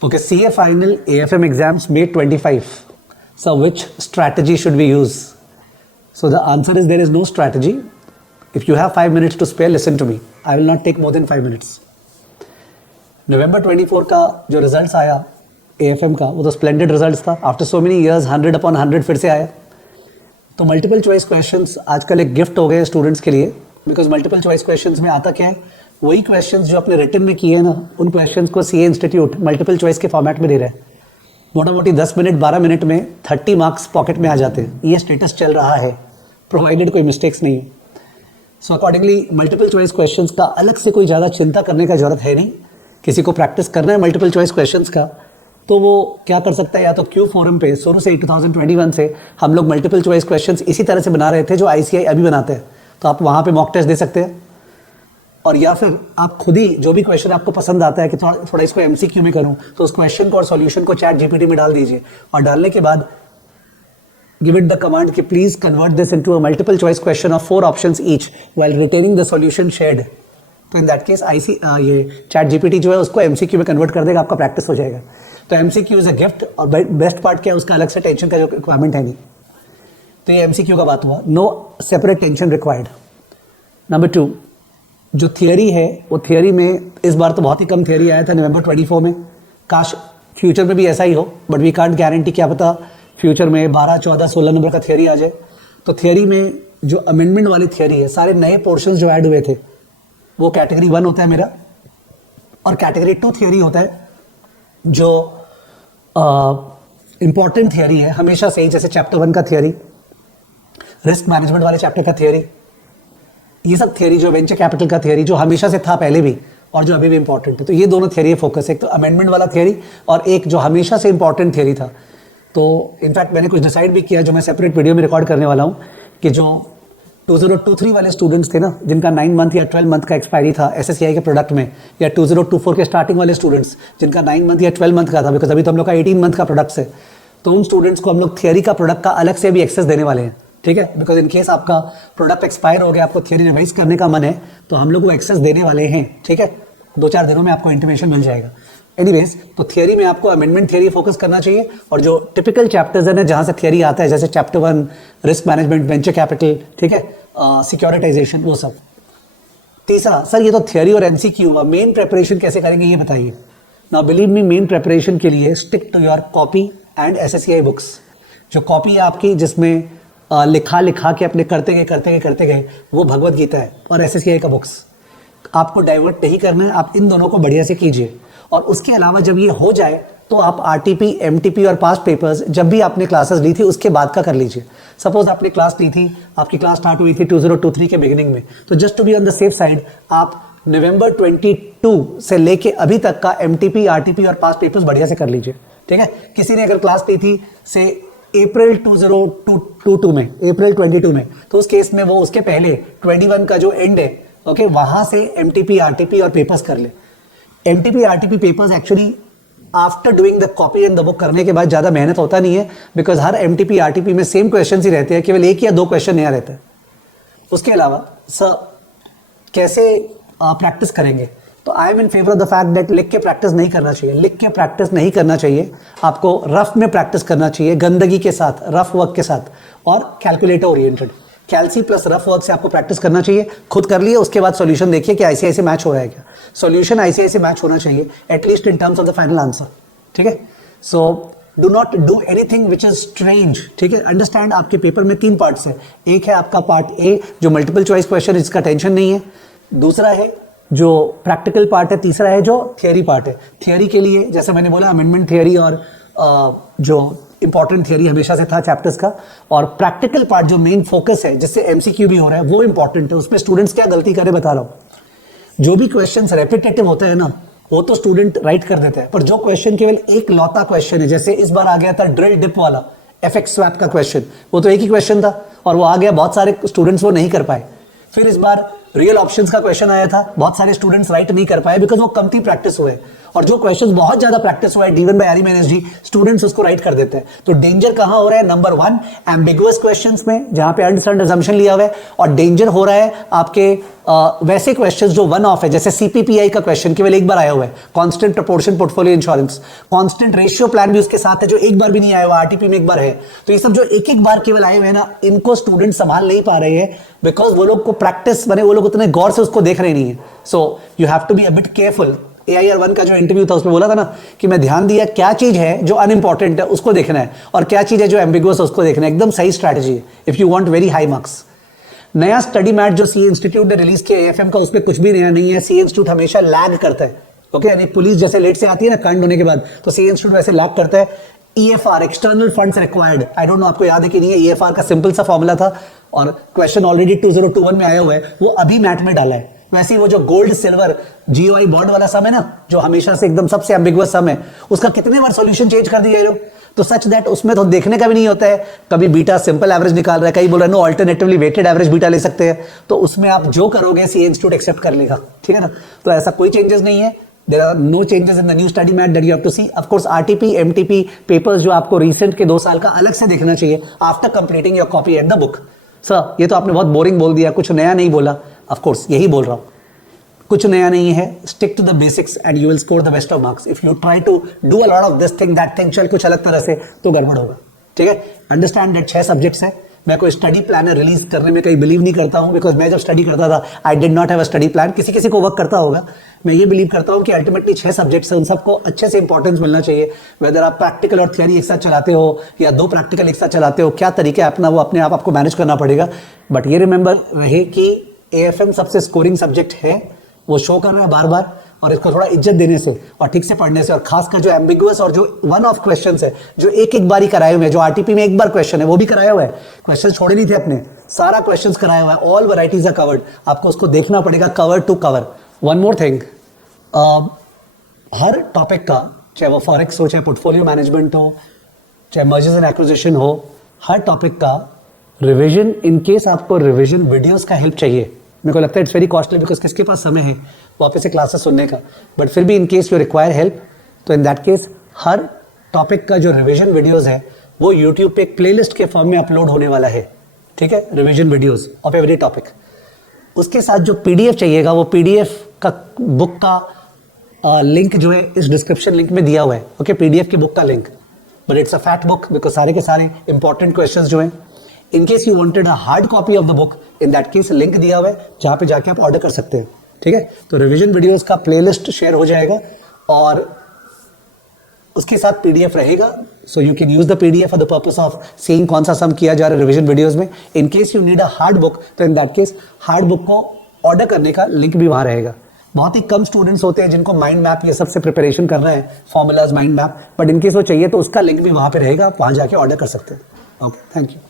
Okay, CA final AFM exams May 25. So which strategy should we use? So the answer is there is no strategy. If you have 5 minutes to spare, listen to me. I will not take more than 5 minutes. November 24 का जो results आया AFM का, वो तो splendid results था. After so many years 100/100 फिर से आया. तो मल्टीपल चॉइस क्वेश्चंस आजकल एक गिफ्ट हो गए स्टूडेंट्स के लिए, बिकॉज मल्टीपल चॉइस क्वेश्चंस में आता क्या है, वही क्वेश्चंस जो अपने रिटन में किए हैं ना, उन क्वेश्चंस को सीए इंस्टीट्यूट मल्टीपल चॉइस के फॉर्मेट में दे रहे हैं. मोटा मोटी 10 मिनट 12 मिनट में 30 मार्क्स पॉकेट में आ जाते हैं. ये स्टेटस चल रहा है, प्रोवाइडेड कोई मिस्टेक्स नहीं. So accordingly multiple choice questions का अलग से कोई ज़्यादा चिंता करने का जरूरत है नहीं. किसी को प्रैक्टिस करना है मल्टीपल चॉइस क्वेश्चंस का, तो वो क्या कर सकता है, या तो क्यू फोरम पे शुरू से 2021 से हम लोग मल्टीपल चॉइस क्वेश्चंस इसी तरह से बना रहे थे जो आईसीआई अभी बनाते हैं. तो आप वहाँ पे मॉक टेस्ट दे सकते हैं, और या फिर आप खुद ही जो भी क्वेश्चन आपको पसंद आता है कि थोड़ा इसको एमसीक्यू में करूँ, तो उस क्वेश्चन को और सॉल्यूशन को चैट जीपीटी में डाल दीजिए, और डालने के बाद गिव इट द कमांड कि please convert this into a multiple choice question of 4 options each while retaining the solution shared. तो इन दैट केस ये चैट जीपीटी जो है उसको एमसीक्यू में कन्वर्ट कर देगा, आपका प्रैक्टिस हो जाएगा. तो एमसीक्यू इज अ गिफ्ट, और बेस्ट पार्ट क्या है, उसका अलग से टेंशन का जो रिक्वायरमेंट है नहीं. तो ये एमसीक्यू का बात हुआ, no separate tension required. Number 2, जो थियरी है वो थियरी में इस बार तो बहुत ही कम थियरी आया था नवंबर 24 में. काश फ्यूचर में भी ऐसा ही हो, बट वी कांट गारंटी. क्या पता फ्यूचर में 12, 14, 16 नंबर का थियरी आ जाए. तो थियरी में जो अमेंडमेंट वाली थियरी है, सारे नए पोर्शन जो ऐड हुए थे, वो कैटेगरी 1 होता है मेरा, और कैटेगरी 2 थियरी होता है जो इंपॉर्टेंट थियरी है हमेशा से ही, जैसे चैप्टर 1 का थियरी, रिस्क मैनेजमेंट वाले चैप्टर का थियरी, ये सब थियरी, जो वेंचर कैपिटल का थियरी जो हमेशा से था पहले भी और जो अभी भी इंपॉर्टेंट है. तो ये दोनों थियरी फोकस है, एक तो अमेंडमेंट वाला थियरी और एक जो हमेशा से इंपॉर्टेंट थियरी था. तो इनफैक्ट मैंने कुछ डिसाइड भी किया जो मैं सेपरेट वीडियो में रिकॉर्ड करने वाला हूँ, कि जो 2023 वाले स्टूडेंट्स थे ना, जिनका 9 मंथ या 12 मंथ का एक्सपायरी था एसएससीआई के प्रोडक्ट में, या 2024 के स्टार्टिंग वाले स्टूडेंट्स जिनका 9 मंथ या 12 मंथ का था, बिकॉज अभी तो हम लोग का 18 मंथ का प्रोडक्ट्स है, तो उन स्टूडेंट्स को हम लोग थियरी का प्रोडक्ट का अलग से भी एक्सेस देने वाले हैं. ठीक है, बिकॉज इन केस आपका प्रोडक्ट एक्सपायर हो गया, आपको थियरी रिवाइज करने का मन है, तो हम लोग वो एक्सेस देने वाले हैं. ठीक है, 2-4 दिनों में आपको इंटीमेशन मिल जाएगा. एनीवेज, तो थियरी में आपको अमेंडमेंट थियरी फोकस करना चाहिए, और जो टिपिकल चैप्टर्स है जहाँ से थियरी आता है, जैसे chapter 1 risk management, venture capital, ठीक है, सिक्योरिटाइजेशन, वो सब. तीसरा, सर ये तो थियरी और एमसीक्यू, मेन प्रिपरेशन कैसे करेंगे ये बताइए. Now believe me, main preparation के लिए stick to your copy and SSCI books. जो कॉपी है आपकी, जिसमें लिखा के अपने करते गए, वो भगवत गीता है, और एसएससीआई का बुक्स. आपको डाइवर्ट नहीं करना है, आप इन दोनों को बढ़िया से कीजिए. और उसके अलावा जब ये हो जाए तो आप आरटीपी, एमटीपी और पास्ट पेपर्स जब भी आपने क्लासेस ली थी उसके बाद का कर लीजिए. सपोज आपने क्लास ली थी, आपकी क्लास स्टार्ट हुई थी 2023 के बिगिनिंग में, तो just to be on the safe side आप नवंबर 22 से लेके अभी तक का एमटीपी, आरटीपी और पास्ट पेपर्स बढ़िया से कर लीजिए. ठीक है, किसी ने अगर क्लास ली थी से अप्रैल 2022 में, अप्रैल 22 में, तो उस केस में वो उसके पहले 21 का जो एंड है, ओके, वहां से एमटीपी, आरटीपी और पेपर्स कर ले. MTP, RTP papers actually after doing the copy and the book करने के बाद ज़्यादा मेहनत होता नहीं है, बिकॉज हर एमटीपी, आरटीपी में सेम क्वेश्चन ही रहते हैं, केवल 1 या 2 क्वेश्चन नया रहता है. उसके अलावा सर कैसे प्रैक्टिस करेंगे, तो I am in favour of the fact that लिख के प्रैक्टिस नहीं करना चाहिए. लिख के प्रैक्टिस नहीं करना चाहिए, आपको रफ में प्रैक्टिस करना चाहिए, गंदगी के साथ, रफ वर्क के साथ, और calculator oriented. कैलसी plus rough work से आपको प्रैक्टिस करना चाहिए. खुद कर लिए, उसके बाद सॉल्यूशन देखिए कि आईसीआई से मैच हो रहा है क्या. सॉल्यूशन आईसीआई से मैच होना चाहिए, at least in terms of the final answer. ठीक है, so do not do anything which is strange. ठीक है, अंडरस्टैंड आपके पेपर में 3 पार्ट्स है. एक है आपका पार्ट ए जो मल्टीपल चॉइस क्वेश्चन, इसका टेंशन नहीं है. दूसरा है जो प्रैक्टिकल पार्ट है. तीसरा है जो थियरी पार्ट है. थियरी के लिए जैसे मैंने बोला अमेंडमेंट थियरी और जो इंपॉर्टेंट थियरी हमेशा से था चैप्टर्स का, और प्रैक्टिकल पार्ट जो मेन फोकस है जिससे एमसीक्यू भी हो रहा है, वो इंपॉर्टेंट है. उसमें स्टूडेंट्स क्या गलती करे बता रहा हूँ. जो भी क्वेश्चंस रेपिटेटिव होते हैं ना, वो तो स्टूडेंट राइट कर देते हैं, पर जो क्वेश्चन केवल एक लौता क्वेश्चन है, जैसे इस बार आ गया था ड्रिल डिप वाला एफएक्स स्वैप का क्वेश्चन, वो तो एक ही क्वेश्चन था और वो आ गया, बहुत सारे स्टूडेंट्स वो नहीं कर पाए. फिर इस बार रियल ऑप्शंस का क्वेश्चन आया था, बहुत सारे स्टूडेंट्स राइट नहीं कर पाए बिकॉज वो कम थी प्रैक्टिस हुए. और जो क्वेश्चंस बहुत ज्यादा प्रैक्टिस हुआ है D1 by RE - G, students उसको राइट कर देते हैं। तो डेंजर कहां हो रहा है? नंबर 1 एम्बिगुअस क्वेश्चंस में, जहां पे अंडरस्टैंड अजम्पशन लिया हुआ है, और डेंजर हो रहा है आपके वैसे क्वेश्चंस जो वन ऑफ है, जैसे CPPI का क्वेश्चन केवल एक बार आया हुआ है, constant proportion portfolio insurance, constant ratio plan भी उसके साथ है जो एक बार भी नहीं आया हुआ, RTP में एक बार है। तो ये सब जो एक एक बार केवल आए हुए हैं ना, इनको स्टूडेंट संभाल नहीं पा रहे हैं, बिकॉज वो लोग को प्रैक्टिस बने, वो लोग उतने गौर से उसको देख रहे नहीं है। So you have to be a bit careful. AIR1 का जो इंटरव्यू था उसमें बोला था ना कि मैं ध्यान दिया क्या चीज है जो अनइंपॉर्टेंट है उसको देखना है, और क्या चीज है जो एम्बिगुअस उसको देखना है। एकदम सही स्ट्रैटेजी है if you want very high marks. नया स्टडी मैट जो CA इंस्टीट्यूट ने रिलीज किया AFM का, उसमें कुछ भी नया नहीं है। CA इंस्टीट्यूट हमेशा लैग करता है, ओके, यानी पुलिस जैसे लेट से आती है ना कांड होने के बाद, तो CA इंस्टीट्यूट वैसे लैग करता है। EFR external funds required, I don't know आपको याद है कि नहीं है, EFR का सिंपल सा फॉर्मूला था और क्वेश्चन ऑलरेडी 2021 में आया हुआ है, वो अभी मैट में डाला है। वैसे ही वो जो गोल्ड सिल्वर GOI बॉन्ड वाला सम है ना, जो हमेशा से एकदम सबसे एम्बिगुअस सम है, उसका कितने बार सॉल्यूशन चेंज कर दिया ये लोग, तो सच दैट उसमें तो देखने का भी नहीं होता है। कभी बीटा सिंपल एवरेज निकाल रहा है, कहीं बोल रहा है no alternatively weighted average beta ले सकते हैं, तो उसमें आप जो करोगे CA इंस्टीट्यूट एक्सेप्ट कर लेगा, ठीक है ना। तो ऐसा कोई चेंजेस नहीं है। There are no changes in the new study mat that you have to see. Of course, RTP, MTP papers जो आपको रिसेंट के 2 साल का अलग से देखना चाहिए after completing your copy at the book. Sir ये तो आपने बहुत बोरिंग बोल दिया, कुछ नया नहीं बोला। ऑफ कोर्स यही बोल रहा हूँ, कुछ नया नहीं है। Stick to the basics and you will score the best of marks. If you try to do a lot of this thing that thing, चल कुछ अलग तरह से, तो गड़बड़ होगा, ठीक है। अंडरस्टैंड दैट 6 सब्जेक्ट्स है। मैं कोई स्टडी प्लानर रिलीज करने में कहीं बिलीव नहीं करता हूं, बिकॉज मैं जब स्टडी करता था I did not have a study plan. किसी किसी को वर्क करता होगा, मैं ये बिलीव करता हूं कि अल्टीमेटली 6 सब्जेक्ट्स हैं, उन सबको अच्छे से इंपॉर्टेंस मिलना चाहिए। वेदर आप प्रैक्टिकल और थियरी एक साथ चलाते हो या 2 प्रैक्टिकल एक साथ चलाते हो, क्या तरीका है अपना, वो अपने आप आपको मैनेज करना पड़ेगा। बट ये रिमेंबर रहे कि AFM सबसे स्कोरिंग सब्जेक्ट है, वो शो कर रहा है बार बार, और इसको थोड़ा इज्जत देने से और ठीक से पढ़ने से, और खासकर जो एम्बिगुअस और जो वन ऑफ क्वेश्चंस है, जो एक एक बार ही कराए हुए हैं, जो RTP में एक बार क्वेश्चन है वो भी कराया हुआ है, क्वेश्चन छोड़े नहीं थे अपने, सारा क्वेश्चंस कराया हुआ है, ऑल वैरायटीज आर कवर्ड, आपको उसको देखना पड़ेगा cover to cover. One more thing, हर टॉपिक का, चाहे वो फॉरेक्स हो, चाहे पोर्टफोलियो मैनेजमेंट हो, चाहे मर्जर्स एंड एक्विजिशन हो, हर टॉपिक का रिविजन, इन केस आपको रिविजन वीडियोस का हेल्प चाहिए, मेरे को लगता है इट्स वेरी कॉस्टली, बिकॉज किसके पास समय है वापस से क्लासेस सुनने का, बट फिर भी in case you require help, तो इन दैट केस हर टॉपिक का जो रिवीजन वीडियोस है वो यूट्यूब पे एक प्लेलिस्ट के फॉर्म में अपलोड होने वाला है, ठीक है, revision videos of every topic. उसके साथ जो PDF चाहिएगा, वो PDF का बुक का लिंक जो है इस डिस्क्रिप्शन लिंक में दिया हुआ है, ओके, PDF की बुक का link, but it's a fat book because सारे के सारे इंपॉर्टेंट क्वेश्चन जो हैं, इन case you wanted a hard copy of the book, in that case link दिया हुआ है जहाँ पे जाके आप ऑर्डर कर सकते हैं, ठीक है। तो रिवीजन वीडियोस का प्लेलिस्ट शेयर हो जाएगा और उसके साथ PDF रहेगा, so you can use the PDF for the purpose of seeing कौन सा सम किया जा रहा है रिवीजन वीडियोस में। In case you need a hard book, तो in that case hard book को ऑर्डर करने का लिंक भी वहां रहेगा। बहुत ही कम स्टूडेंट्स होते हैं जिनको माइंड मैप ये सबसे प्रिपरेशन कर रहे हैं, formulas, mind map, but in case वो चाहिए तो उसका लिंक भी वहां पे रहेगा, आप वहां जाके ऑर्डर कर सकते हैं। Okay, thank you.